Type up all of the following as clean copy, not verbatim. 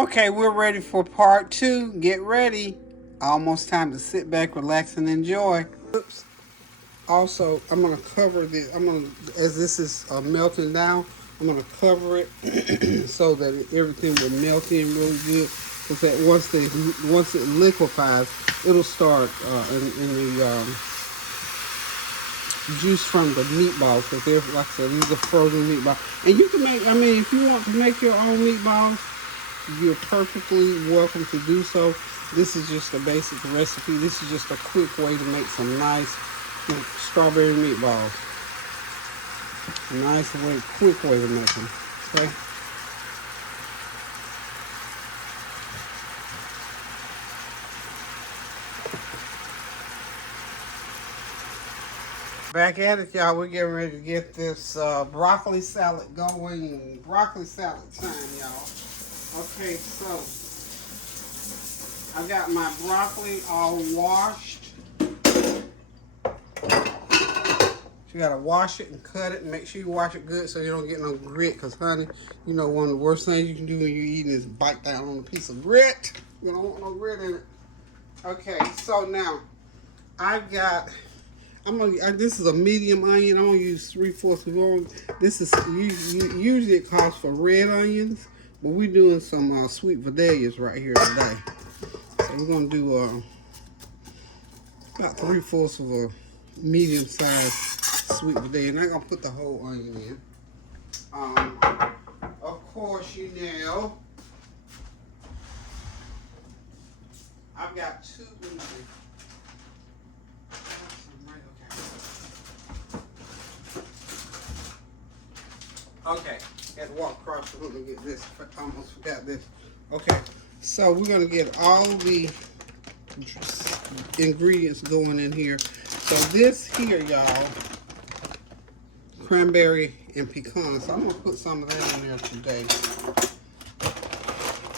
Okay, we're ready for part 2. Get ready. Almost time to sit back, relax, and enjoy. Oops. Also, I'm going to cover this. As this is melting down, I'm going to cover it so that everything will melt in really good. Because that once it liquefies, it'll start in the juice from the meatballs. Because they're, like I said, these are frozen meatballs. And you can make, if you want to make your own meatballs, you're perfectly welcome to do so. This is just a basic recipe. This is just a quick way to make some nice strawberry meatballs. Nice way, quick way to make them. Okay. Back at it, y'all. We're getting ready to get this broccoli salad going. Broccoli salad time, y'all. Okay, so I got my broccoli all washed. You gotta wash it and cut it and make sure you wash it good so you don't get no grit. Because, honey, you know one of the worst things you can do when you're eating is bite down on a piece of grit. You don't want no grit in it. Okay, so now I've got. This is a medium onion. I'm gonna use 3/4 of onion. This is usually it calls for red onions, but we're doing some sweet vidalias right here today. So we're gonna do about 3/4 of a medium sized sweet vidalia. And I'm gonna put the whole onion in. Of course, you know, I've got two. Okay, had to walk across the room to get this. I almost forgot this. Okay, so we're gonna get all the ingredients going in here. So this here, y'all, cranberry and pecan. So I'm gonna put some of that in there today.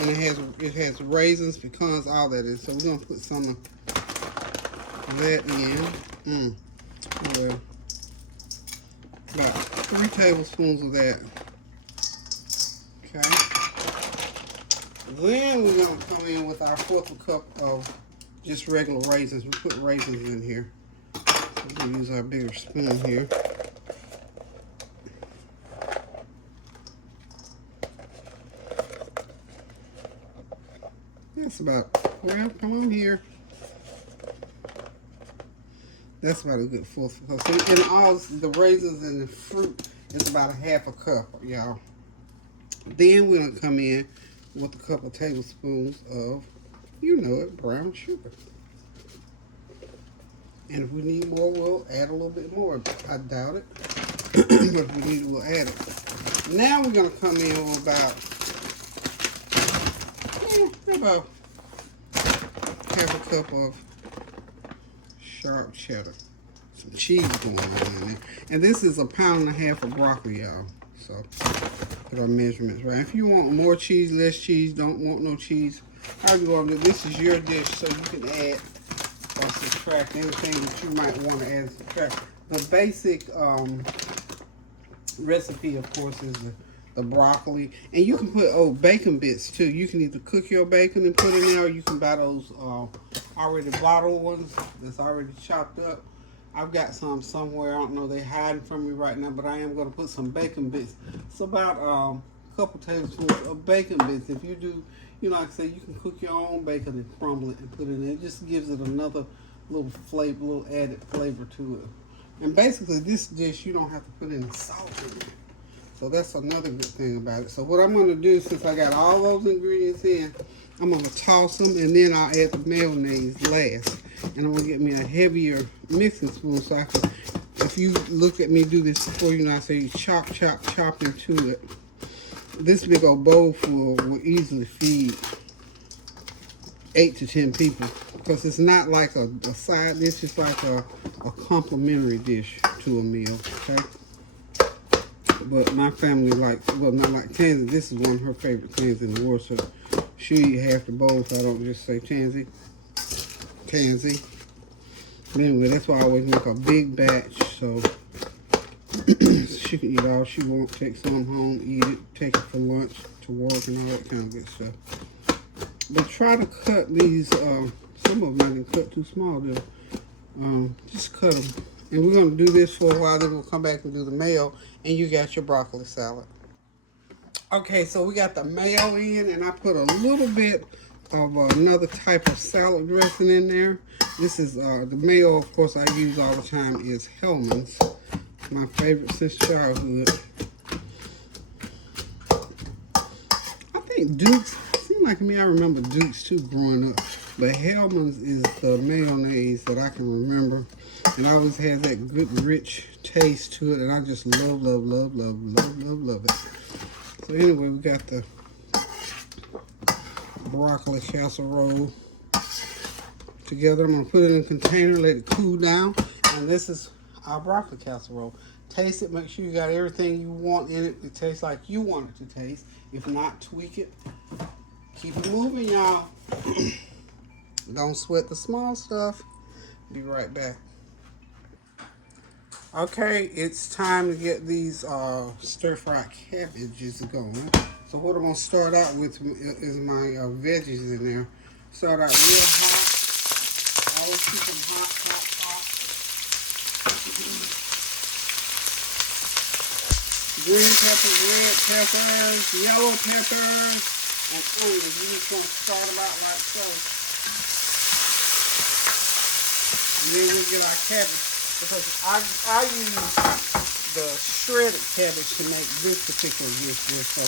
And it has raisins, pecans, all that in. So we're gonna put some of that in. Well, about 3 tablespoons of that. Okay. Then we're gonna come in with our 1/4 cup of just regular raisins. We put raisins in here. So we're gonna use our bigger spoon here. That's about, well, come on here. That's about a good 1/4 cup. So in all the raisins and the fruit, it's about 1/2 cup, y'all. Then we're gonna come in with a couple tablespoons of, you know it, brown sugar. And if we need more, we'll add a little bit more. I doubt it, but if we need it, we'll add it. Now we're gonna come in with about 1/2 cup of sharp cheddar. Some cheese going on in there. And this is 1.5 pounds of broccoli, y'all. So put our measurements right. If you want more cheese, less cheese, don't want no cheese, how you gonna do? This is your dish, so you can add or subtract anything that you might want to add and subtract. The basic recipe, of course, is the broccoli. And you can put bacon bits too. You can either cook your bacon and put it in there, or you can buy those already bottled ones that's already chopped up. I've got some somewhere. I don't know, they're hiding from me right now, but I am going to put some bacon bits. It's about a couple tablespoons of bacon bits. If you do, you know, like I say, you can cook your own bacon and crumble it and put it in. It just gives it another little flavor, little added flavor to it. And basically, this dish, you don't have to put any salt in it. So that's another good thing about it. So what I'm going to do, since I got all those ingredients in, I'm going to toss them, and then I'll add the mayonnaise last. And I'm going to get me a heavier mixing spoon so I can, if you look at me do this before, you know, I say you chop into it. This big old bowl full will easily feed 8 to 10 people. Because it's not like a side dish, it's like a complimentary dish to a meal, okay? But my family likes, well, not like Tansy. This is one of her favorite things in the world, so she eat half the bowl, so I don't just say Tansy. But anyway, that's why I always make a big batch, so she can eat all she wants, take some home, eat it, take it for lunch, to work, and all that kind of good stuff. But try to cut these, some of them I can cut too small there. Just cut them. And we're going to do this for a while, then we'll come back and do the mayo, and you got your broccoli salad. Okay, so we got the mayo in, and I put a little bit of another type of salad dressing in there. This is, the mayo, of course, I use all the time is Hellman's. My favorite since childhood. I think Duke's, seems like to me I remember Duke's too growing up. But Hellman's is the mayonnaise that I can remember. And I always had that good rich taste to it. And I just love, love, love, love, love, love, love it. So anyway, we got the broccoli casserole together. I'm going to put it in a container, let it cool down. And this is our broccoli casserole. Taste it, make sure you got everything you want in it. It tastes like you want it to taste. If not, tweak it. Keep it moving, y'all. Don't sweat the small stuff. Be right back. Okay, it's time to get these stir-fried cabbages going. So what I'm going to start out with is my veggies in there. Start out real hot. Always keep them hot, hot, hot. Green peppers, red peppers, yellow peppers, and onions. You just want to start them out like so. And then we'll get our cabbage. Because I use the shredded cabbage to make this particular dish here. So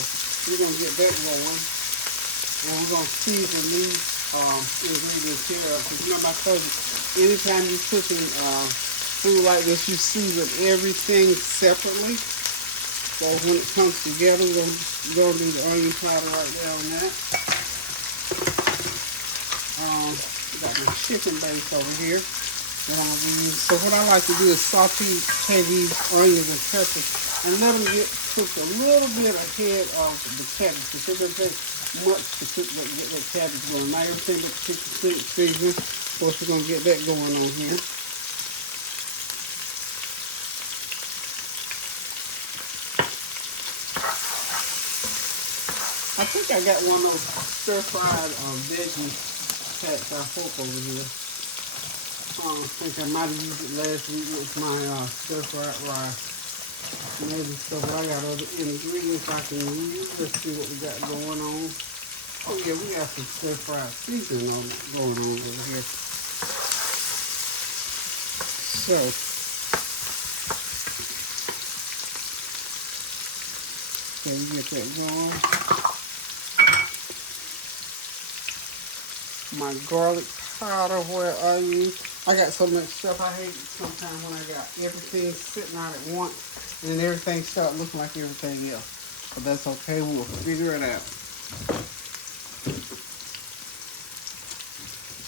we're going to get that going. And we're going to season these ingredients here up. Because you know my cousin, anytime you're cooking food like this, you season everything separately. So when it comes together, we're going to do the onion powder right there on that. Got my chicken base over here. So what I like to do is saute these onions and peppers and let them get cooked a little bit ahead of the cabbage. Because it doesn't take much to cook that, get that cabbage going. Not everything but the chicken seasoning. Of course, we're going to get that going on here. I think I got one of those stir-fried veggie packs I hope over here. I think I might have used it last week with my stir-fried rice. Maybe so, but I got other ingredients I can use. Let's see what we got going on. Oh yeah, we got some stir-fried seasoning going on over here. So, we get that going. My garlic powder where I got so much stuff I hate sometimes when I got everything sitting out at once and then everything start looking like everything else. But that's okay, we'll figure it out.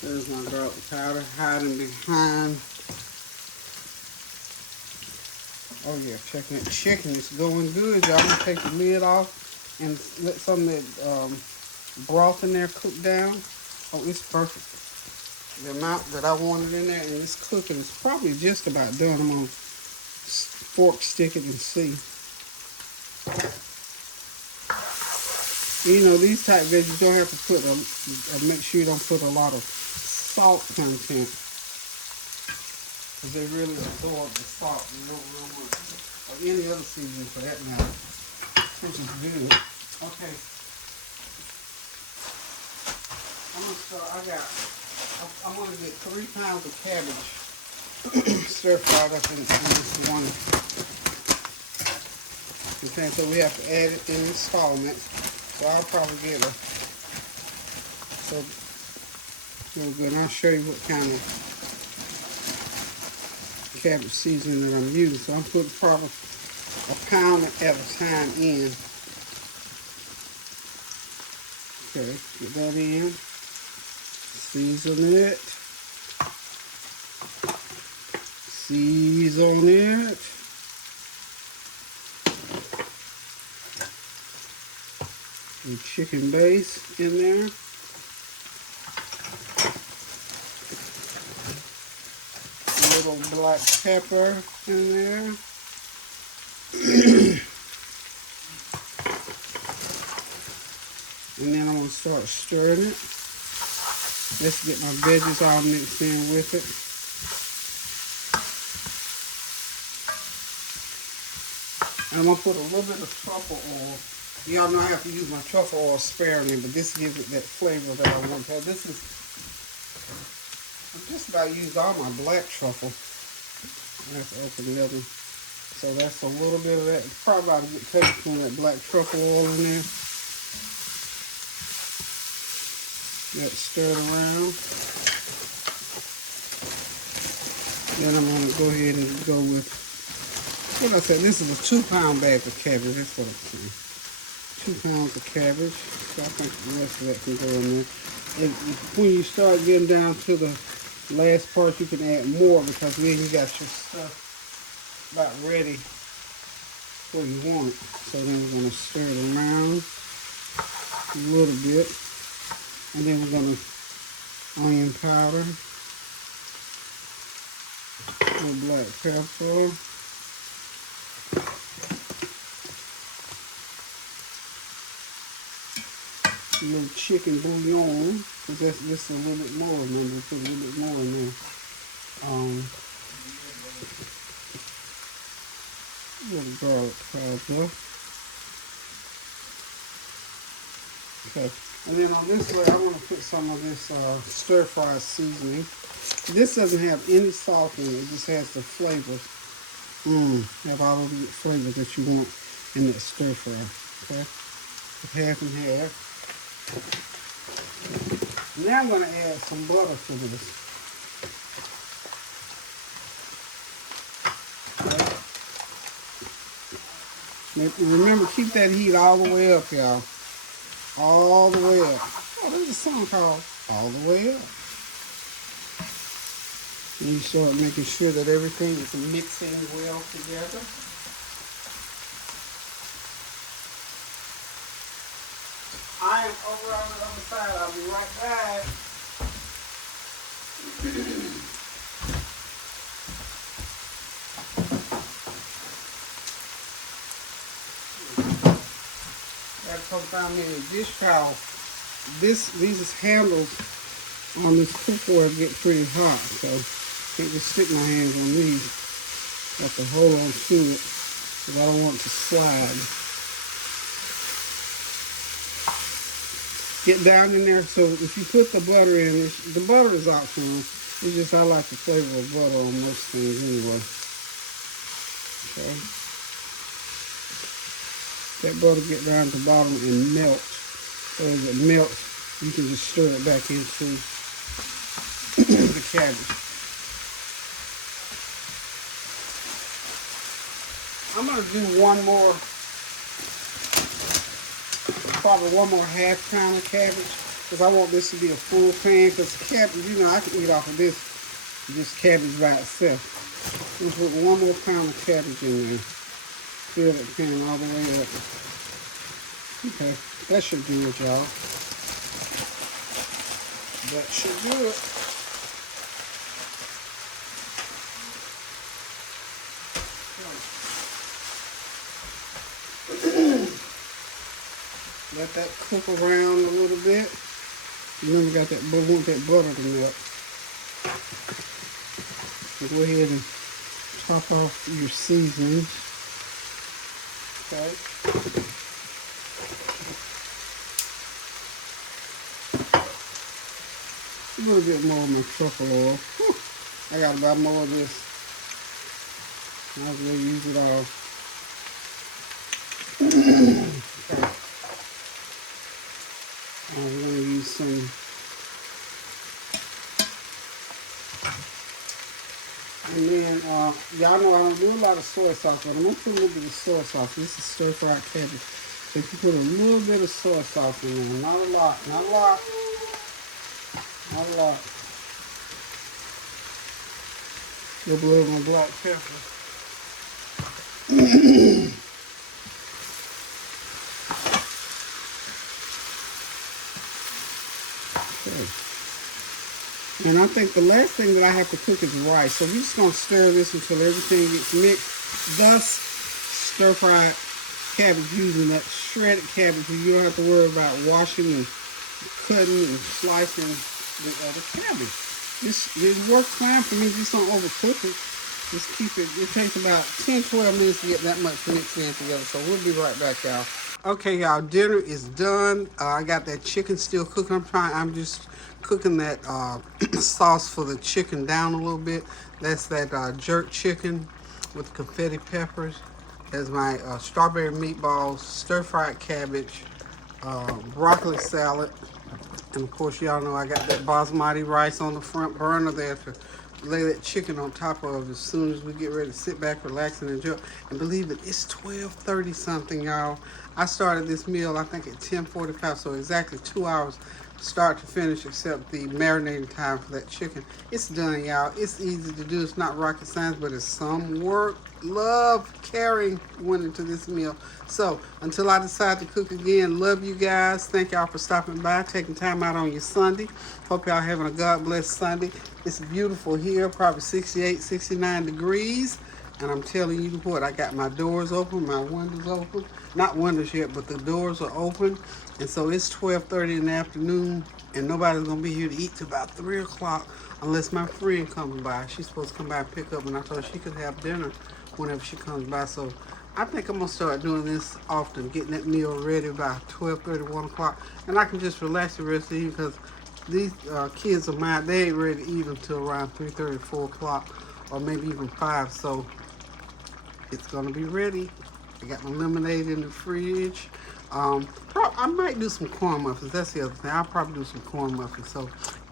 There's my garlic powder hiding behind. Oh yeah, checking it. Chicken is going good, y'all. I'm gonna take the lid off and let some of that broth in there cook down. Oh, it's perfect. The amount that I wanted in there, and it's cooking. It's probably just about done. I'm going to fork stick it and see. You know, these type veggies don't have to put make sure you don't put a lot of salt content. Because they really absorb the salt real much. Or any other seasoning for that matter. Which is good. Okay. I'm going to get 3 pounds of cabbage stir-fried up in this one container. So we have to add it in installments. So I'll probably get real good. And I'll show you what kind of cabbage seasoning that I'm using. So I'm putting probably a pound at a time in. Okay, get that in. Season it. Season it. The chicken base in there. A little black pepper in there. And then I'm going to start stirring it. Let's get my veggies all mixed in with it. And I'm going to put a little bit of truffle oil. Y'all know I have to use my truffle oil sparingly, but this gives it that flavor that I want to have. This is, I just about used all my black truffle. I have to open the other. So that's a little bit of that. It's probably about a good tablespoon of that black truffle oil in there. Let it stir it around. Then I'm going to go ahead and go with, what I said, this is a 2-pound bag of cabbage. That's what I'm saying. 2 pounds of cabbage. So I think the rest of that can go in there. And when you start getting down to the last part, you can add more because then you got your stuff about ready where you want it. So then we're going to stir it around a little bit. And then we're going to onion powder, a little black pepper, a little chicken bouillon, because this is a little bit more. Remember, put a little bit more in there. A little garlic powder. Okay. And then on this way, I want to put some of this stir-fry seasoning. This doesn't have any salt in it. It just has the flavors. Have all of the flavors that you want in that stir-fry. Okay? Put half and half. Now I'm going to add some butter to this. Okay. Remember, keep that heat all the way up, y'all. All the way up. Oh, there's a song called All the Way Up. And you start making sure that everything is mixing well together. I am over on the other side. I'll be right back. Gotta come down here in the dish towel. These handles on this cookware get pretty hot, so I can't just stick my hands on these. I have to hold on to it because I don't want it to slide. Get down in there. So if you put the butter in, the butter is optional. It's just I like the flavor of butter on most things anyway. Okay. That butter get down to the bottom and melt. So as it melts, you can just stir it back into the cabbage. I'm going to do probably one more half pound of cabbage, because I want this to be a full pan, because cabbage, you know, I can eat off of this, just cabbage by itself. Let's put one more pound of cabbage in there. Fill that pan all the way up. Okay, that should do it, y'all. That should do it. Let that cook around a little bit. Remember, want that butter to melt. So go ahead and top off your seasonings. Okay. A little bit more of my truffle oil. Whew. I gotta buy more of this. Might as well use it all. Okay. I'm going to use some and then y'all know I don't do a lot of soy sauce, but I'm going to put a little bit of soy sauce. This is stir-fried cabbage. So you put a little bit of soy sauce in there. Not a lot. Not a lot. Not a lot. A little bit of my black pepper. And I think the last thing that I have to cook is rice. So we're just going to stir this until everything gets mixed. Thus, stir-fried cabbage using that shredded cabbage. You don't have to worry about washing and cutting and slicing the cabbage. This works fine for me. Just don't overcook it. Just keep it. It takes about 10-12 minutes to get that much mixed in together. So we'll be right back, y'all. Okay, y'all, dinner is done. I got that chicken still cooking. I'm just cooking that sauce for the chicken down a little bit. That's that jerk chicken with confetti peppers. That's my strawberry meatballs, stir-fried cabbage, broccoli salad, and of course, y'all know I got that basmati rice on the front burner there to lay that chicken on top of as soon as we get ready to sit back, relax, and enjoy. And believe it, it's 12:30 something, y'all. I started this meal, I think, at 10:45, so exactly 2 hours start to finish, except the marinating time for that chicken. It's done, y'all. It's easy to do. It's not rocket science, but it's some work. Love, caring went into this meal. So until I decide to cook again, love you guys. Thank y'all for stopping by, taking time out on your Sunday. Hope y'all having a God bless Sunday. It's beautiful here, probably 68, 69 degrees. And I'm telling you what, I got my doors open, my windows open. Not windows yet, but the doors are open. And so it's 12:30 in the afternoon, and nobody's going to be here to eat till about 3 o'clock unless my friend comes by. She's supposed to come by and pick up, and I told her she could have dinner whenever she comes by. So I think I'm going to start doing this often, getting that meal ready by 12:30, 1 o'clock. And I can just relax the rest of the evening because these kids of mine, they ain't ready to eat until around 3:30, 4 o'clock, or maybe even 5. So it's gonna be ready. I got my lemonade in the fridge. I might do some corn muffins. That's the other thing. I'll probably do some corn muffins. So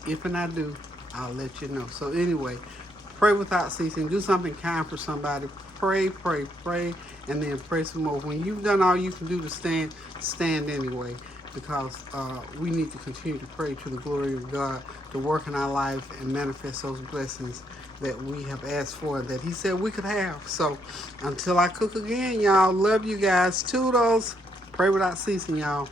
if and I do, I'll let you know. So anyway, pray without ceasing. Do something kind for somebody. Pray, pray, pray, and then pray some more. When you've done all you can do to stand, stand anyway. Because we need to continue to pray to the glory of God to work in our life and manifest those blessings that we have asked for, that He said we could have. So until I cook again, y'all, love you guys. Toodles. Pray without ceasing, y'all.